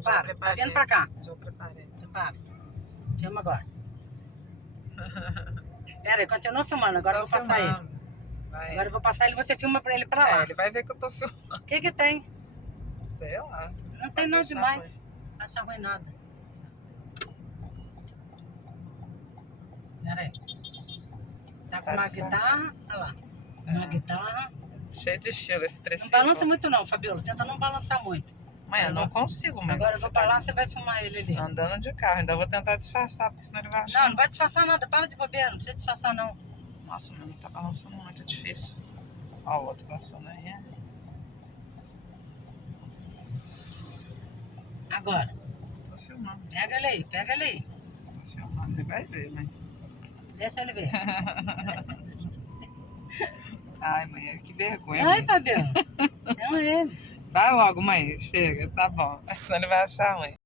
Prepara. Tá vindo pra cá. Já preparei. Prepara. Filma agora. Pera aí, continua filmando. Agora eu vou passar ele. Vai. Agora eu vou passar ele e você filma pra ele pra lá. Ele vai ver que eu tô filmando. O que que tem? Sei lá. Não tem nada demais. Não acha ruim nada. Pera aí. Tá com uma guitarra. Olha lá. Uma guitarra. Cheio de estilo esse trecinho. Não balança muito não, Fabiola. Tenta não balançar muito. Mãe, eu não consigo, mãe. Agora eu vou pra lá, você vai filmar ele ali. Andando de carro. Ainda vou tentar disfarçar, porque senão ele vai achar. Não, não vai disfarçar nada. Para de bobeira. Não precisa disfarçar, não. Nossa, mano, tá balançando muito, é difícil. Ó o outro passando aí, é. Agora. Tô filmando. Pega ele aí, pega ele aí. Tô filmando, ele vai ver, mãe. Deixa ele ver. Ai, mãe, que vergonha. Ai, Mãe. Fabiola. É ele. Vai logo, mãe, chega, tá bom. Senão ele vai achar ruim.